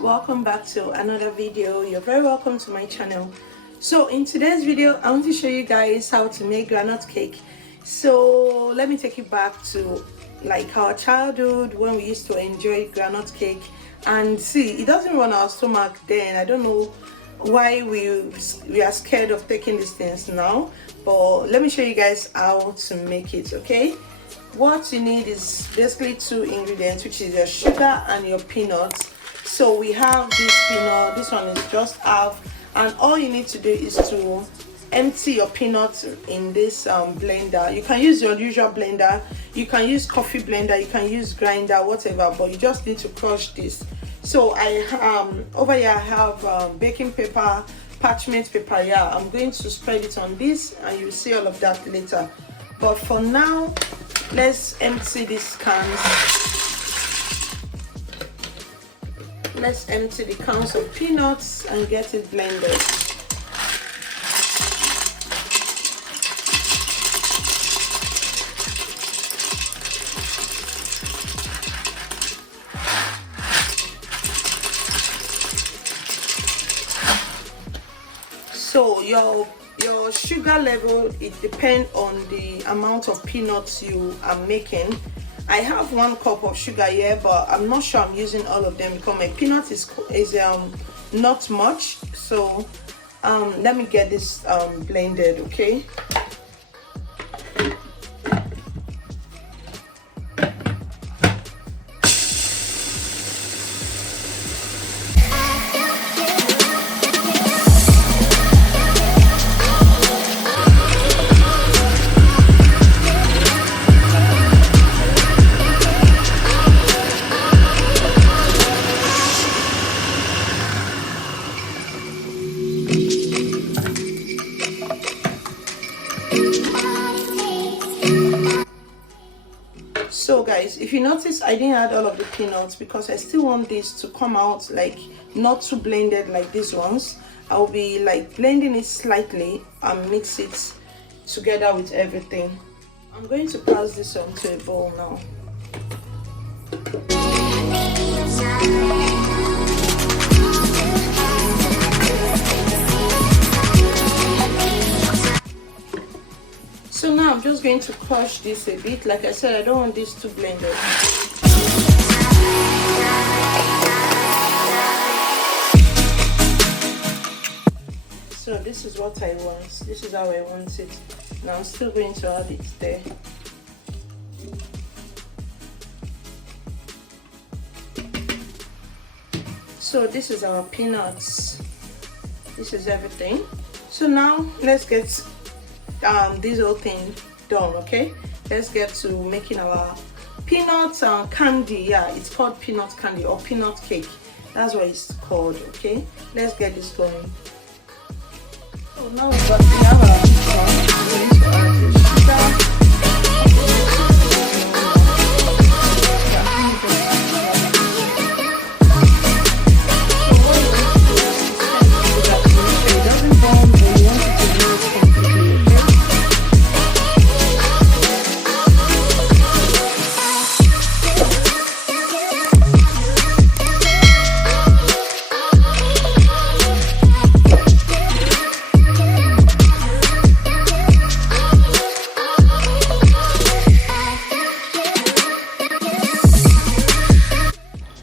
Welcome back to another video. You're very welcome to my channel. So in today's video I want to show you guys how to make groundnut cake. So let me take you back to like our childhood when we used to enjoy groundnut cake. And see, it doesn't run our stomach then. I don't know why we are scared of taking these things now, but let me show you guys how to make it. Okay, what you need is basically two ingredients, which is your sugar and your peanuts. So we have this peanut, this one is just half, and all you need to do is to empty your peanuts in this blender. You can use your usual blender, you can use coffee blender, you can use grinder, whatever, but you just need to crush this. So I over here I have baking paper, parchment paper. Yeah, I'm going to spread it on this and you'll see all of that later, but for now let's empty these cans. Let's empty the cans of peanuts and get it blended. So your sugar level, it depends on the amount of peanuts you are making. I have 1 cup of sugar here, but I'm not sure I'm using all of them because my peanut is not much. So let me get this blended. Okay, so guys, if you notice, I didn't add all of the peanuts because I still want this to come out like not too blended like these ones. I'll be like blending it slightly and mix it together with everything. I'm going to pass this onto a bowl now. So now I'm just going to crush this a bit. Like I said, I don't want this too blended. So this is what I want. This is how I want it. Now I'm still going to add it there. So this is our peanuts. This is everything. So now let's get this whole thing done. Okay, let's get to making our peanut candy. Yeah, it's called peanut candy or peanut cake. That's what it's called. Okay, let's get this going. So now we have our sugar.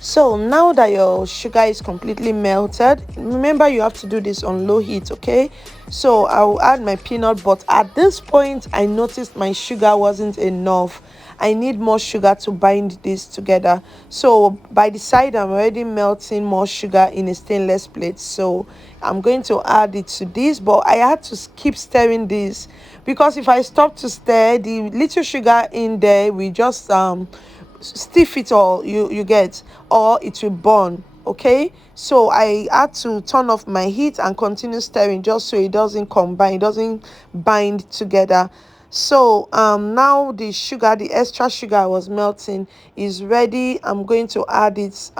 So now that your sugar is completely melted, remember you have to do this on low heat. Okay, so I'll add my peanut, but at this point I noticed my sugar wasn't enough. I need more sugar to bind this together. So by the side I'm already melting more sugar in a stainless plate, so I'm going to add it to this, but I had to keep stirring this because if I stop to stir, the little sugar in there will just stiff it, all you get, or it will burn. Okay, so I had to turn off my heat and continue stirring just so it doesn't combine, it doesn't bind together. So now the sugar, the extra sugar I was melting is ready. I'm going to add it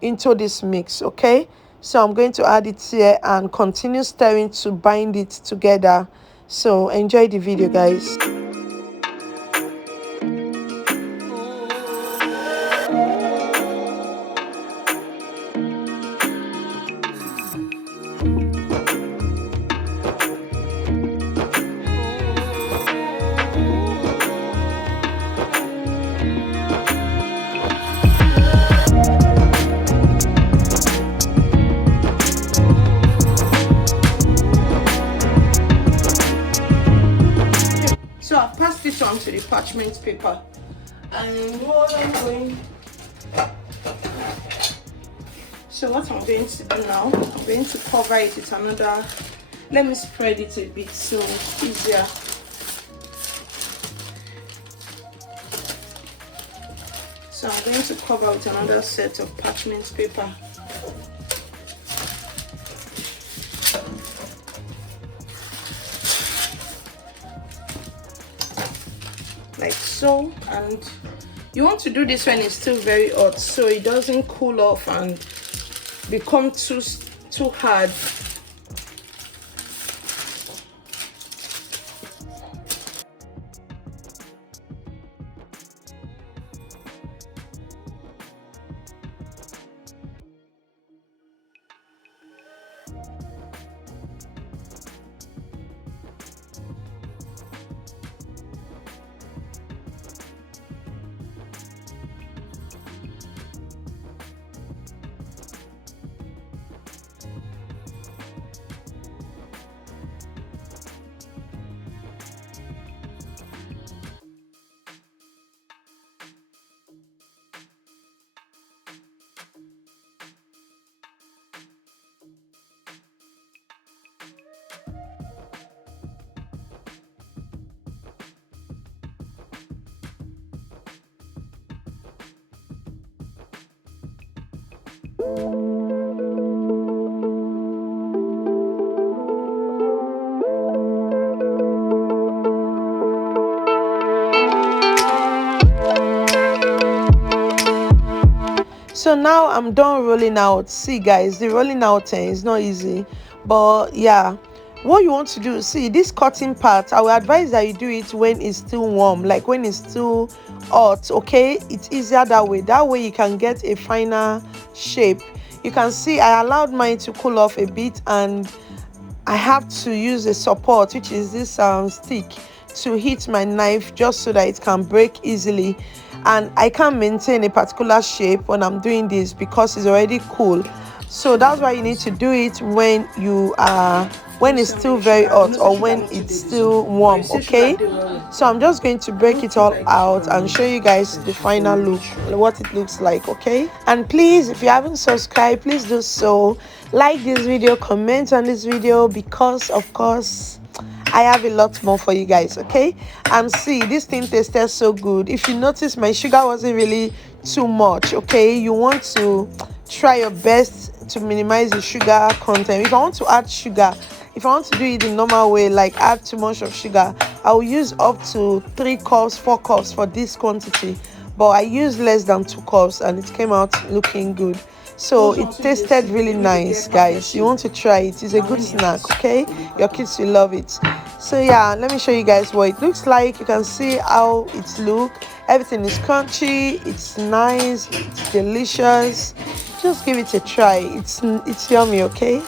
into this mix. Okay, so I'm going to add it here and continue stirring to bind it together. So enjoy the video, guys. So I've passed it on to the parchment paper, and what I'm going what I'm going to do now, I'm going to cover it with another. Let me spread it a bit so it's easier. So I'm going to cover with another set of parchment paper. Like so, and you want to do this when it's still very hot so it doesn't cool off and become too hard. So now I'm done rolling out. See guys, the rolling out thing is not easy, but yeah, what you want to do, see this cutting part, I will advise that you do it when it's still warm, like when it's still hot. Okay, it's easier that way you can get a finer shape. You can see I allowed mine to cool off a bit, and I have to use a support, which is this stick, to hit my knife just so that it can break easily. And I can't maintain a particular shape when I'm doing this because it's already cool. So that's why you need to do it when you are when it's still very hot or when it's still warm. Okay, so I'm just going to break it all out and show you guys the final look, what it looks like. Okay, and please, if you haven't subscribed, please do so. Like this video, comment on this video, because of course I have a lot more for you guys. Okay, and see, this thing tasted so good. If you notice, my sugar wasn't really too much. Okay, you want to try your best to minimize the sugar content. If I want to add sugar, if I want to do it the normal way, like add too much of sugar, I will use up to 3 cups 4 cups for this quantity, but I used less than 2 cups and it came out looking good. So it tasted really nice, guys. You want to try it. It's a good snack. Okay, your kids will love it. So yeah, let me show you guys what it looks like. You can see how it looks. Everything is crunchy, it's nice, it's delicious. Just give it a try. It's yummy. Okay.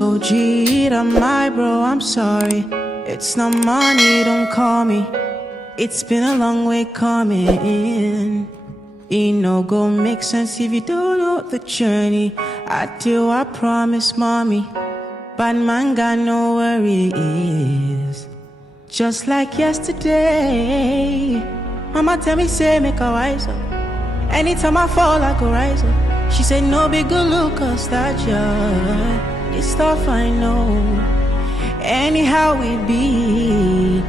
OG, my bro, I'm sorry. It's not money, don't call me. It's been a long way coming. It no go make sense if you don't know the journey. I do, I promise, mommy. Bad man got no worries. Just like yesterday, mama tell me, say, make a wise up. Anytime I fall, I go rise up. She said, no big good look or stature. This stuff I know. Anyhow it be,